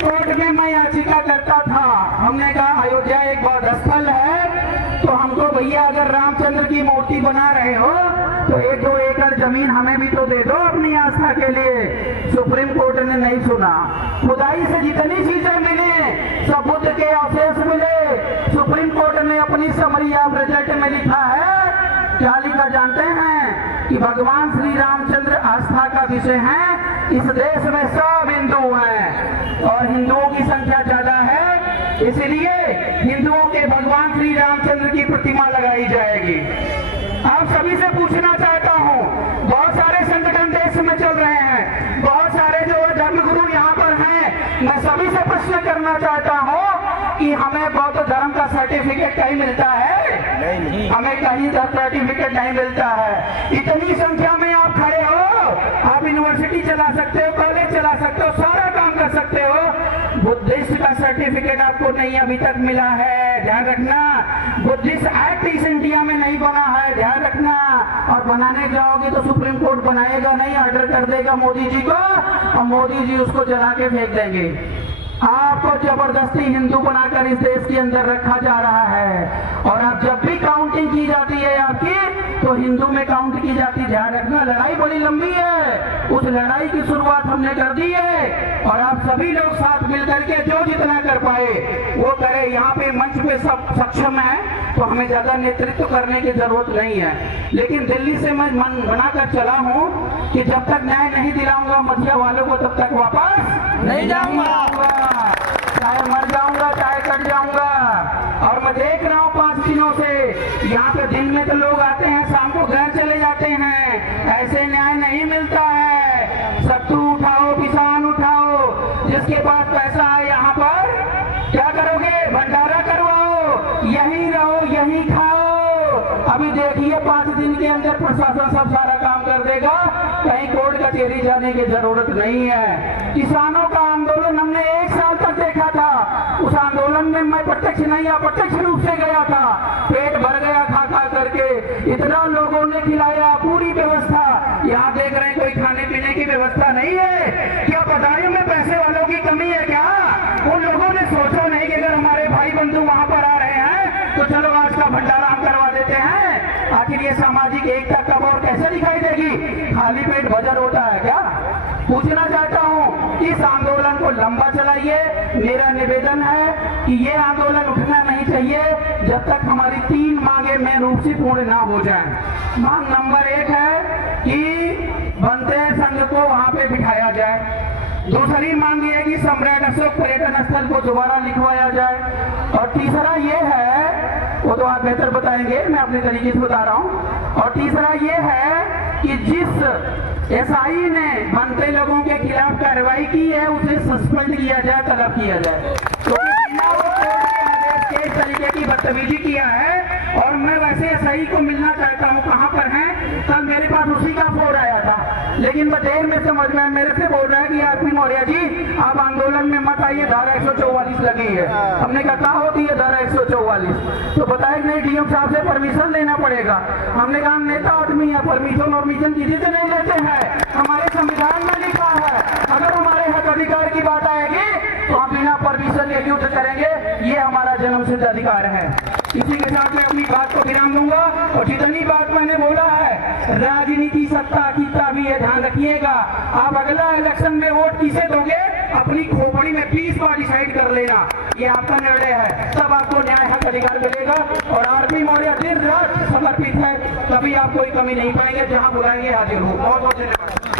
Court में मैं याचिका करता था। हमने कहा अयोध्या एक बौद्ध स्थल है, तो हमको भैया अगर रामचंद्र की मूर्ति बना रहे हो तो 1-2 एकड़ जमीन हमें भी तो दे दो अपनी आस्था के लिए। सुप्रीम कोर्ट ने नहीं सुना। खुदाई से जितनी चीजें मिली सब बुद्ध के अवशेष मिले। सुप्रीम कोर्ट ने अपनी समरी ऑफ रिजल्ट में लिखा है, क्या लिखा जानते हैं? कि भगवान श्री रामचंद्र आस्था का विषय है। इस देश में सब हिंदू हैं और हिंदुओं की संख्या ज्यादा है, इसलिए हिंदुओं के भगवान श्री रामचंद्र की प्रतिमा लगाई जाएगी। आप सभी से पूछना चाहता हूं, बहुत सारे संगठन देश में चल रहे हैं, बहुत सारे जो धर्मगुरु यहाँ पर हैं, मैं सभी से प्रश्न करना चाहता हूं कि हमें बौद्ध धर्म का सर्टिफिकेट कहीं मिलता है? नहीं। हमें कहीं सर्टिफिकेट नहीं मिलता है। इतनी संख्या में आप खड़े हो, आप यूनिवर्सिटी चला सकते हो, कॉलेज चला सकते हो, सारा काम कर सकते हो, बुद्धिस्ट का सर्टिफिकेट आपको नहीं अभी तक मिला है, ध्यान रखना। बुद्धिस्ट एक्ट इस इंडिया में नहीं बना है, ध्यान रखना। और बनाने जाओगे तो सुप्रीम कोर्ट बनाएगा नहीं, ऑर्डर कर देगा मोदी जी को और मोदी जी उसको जला के फेंक देंगे। आपको जबरदस्ती हिंदू बनाकर इस देश के अंदर रखा जा रहा है और अब जब भी काउंटिंग की जाती है आपकी तो हिंदू में काउंट की जाती। ध्यान रखना, लड़ाई बड़ी लंबी है, उस लड़ाई की शुरुआत हमने कर दी है और आप सभी लोग साथ मिलकर के जो जितना कर पाए वो करे। यहाँ पे मंच पे सब सक्षम है तो हमें ज्यादा नेतृत्व करने की जरूरत नहीं है, लेकिन दिल्ली से मैं मन बनाकर चला हूँ कि जब तक न्याय नहीं दिलाऊंगा मधिया वालों को तब तक वापस नहीं जाऊंगा, चाहे मर जाऊंगा चाहे कट जाऊंगा। और मैं देख रहा हूँ 5 दिनों से यहाँ पे दिन में तो लोग आते हैं, शाम को घर चले जाते हैं, ऐसे न्याय नहीं मिलता है। सत्तू उठाओ, किसान उठाओ, जिसके पास पैसा है यहाँ पर क्या करोगे? भंडारा करवाओ, यहीं रहो यहीं खाओ। अभी देखिए 5 दिन के अंदर प्रशासन सब सारा काम कर देगा, कहीं कोर्ट कचहरी जाने की जरूरत नहीं है। किसानों का आंदोलन हमने 1 साल तक देखा था, उस आंदोलन में मैं प्रत्यक्ष नहीं अप्रत्यक्ष रूप से गया था, पेट भर गया खा खा करके, इतना लोगों ने खिलाया, पूरी व्यवस्था। यहाँ देख रहे हैं कोई खाने पीने की व्यवस्था नहीं है। क्या बदायूं में पैसे वालों की कमी है क्या? उन लोगों ने सोचा नहीं कि अगर हमारे भाई बंधु वहां पर आ रहे हैं तो चलो आज का भंडारा हम करवा देते हैं। आखिर ये सामाजिक एकता कब और कैसे दिखाई देगी? खाली पेट भजन होता है क्या? पूछना चाहता हूँ, इस आंदोलन को लंबा चलाइए। मेरा निवेदन है कि ये आंदोलन उठना नहीं चाहिए जब तक हमारी 3 मांगे में रूप से पूर्ण ना हो जाए। मांग नंबर 1 है कि बनते संघ को वहां पे बिठाया जाए। दूसरी मांग ये है कि सम्राट अशोक पर्यटन स्थल को दोबारा लिखवाया जाए। और तीसरा ये है, वो तो आप बेहतर बताएंगे, मैं अपने तरीके से बता रहा हूँ। और तीसरा ये है कि जिस एसआई ने बनते लोगों के खिलाफ कार्रवाई की है उसे सस्पेंड किया जाए, तलब किया जाए। तो इस तरीके की बदतमीजी किया है और मैं वैसे एसआई को मिलना चाहता हूँ। कहाँ पर है? कल मेरे पास उसी का फोन आया था, लेकिन मैं देर में समझ में मेरे से बोल रहा है कि आरपी मौर्य जी आप आंदोलन में मत आइए, धारा 144 लगी है। हमने कहा क्या होती है धारा 144? तो बताया नहीं, डीएम साहब से परमिशन लेना पड़ेगा। हमने कहा नेता आदमी है, परमिशन किसी से नहीं लेते हैं, हमारे संविधान में लिखा है। अगर हमारे हक अधिकार की बात आएगी तो हम बिना परमिशन के युद्ध करेंगे, ये हमारा जन्मसिद्ध अधिकार है। इसी के साथ मैं अपनी बात को विराम दूंगा। और जितनी बात मैंने बोला है, राजनीति सत्ता की भी है, ध्यान रखिएगा। आप अगला इलेक्शन में वोट किसे दोगे अपनी खोपड़ी में 20 बार डिसाइड कर लेना, ये आपका निर्णय है, तब आपको न्याय हक अधिकार मिलेगा। और आरपी मौर्य दिन रात समर्पित है, कभी आप कोई कमी नहीं पाएंगे, जहां बुलाएंगे हाजिर हो। बहुत बहुत धन्यवाद।